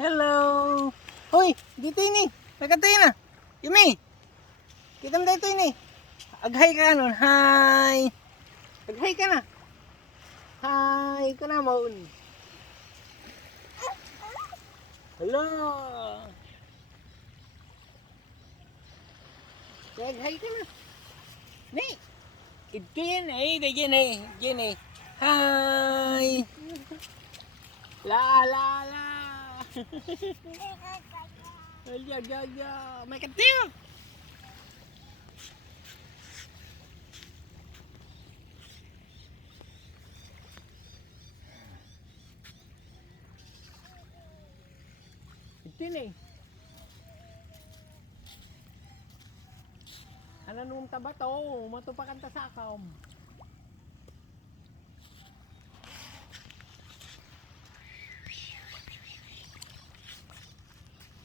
Hello. Hoy, dito ini. Nagkatayo na. Yumi. Kita mo dito ini. Aghay ka nun. Hi. Aghay ka na. Hi. Ika na maun. Hello. Aghay ka na. Ni. Ito yan eh. Ito yan eh. Yan eh. Hi. La la la. Aja aja aja, main Di Sini. Ano nung tabato, matupakan ta sa akaw.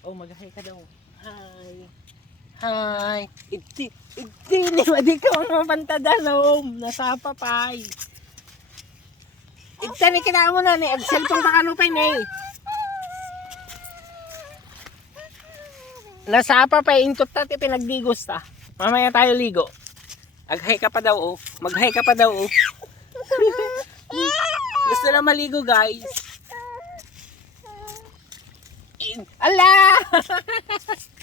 Oh, mag-hi ka daw. Hi. Hi. Iti, iti, ni madi ka mga pantadanom. Nasa papay. Ita ni kina mo na ni. Ag-cellphone ka kano pa ni. Nasa papay. Intot tati pinagdigos ta. Mamaya tayo ligo. Ag-hi ka pa daw oh. Mag-hi ka pa daw oh. Gusto na maligo guys. Ala!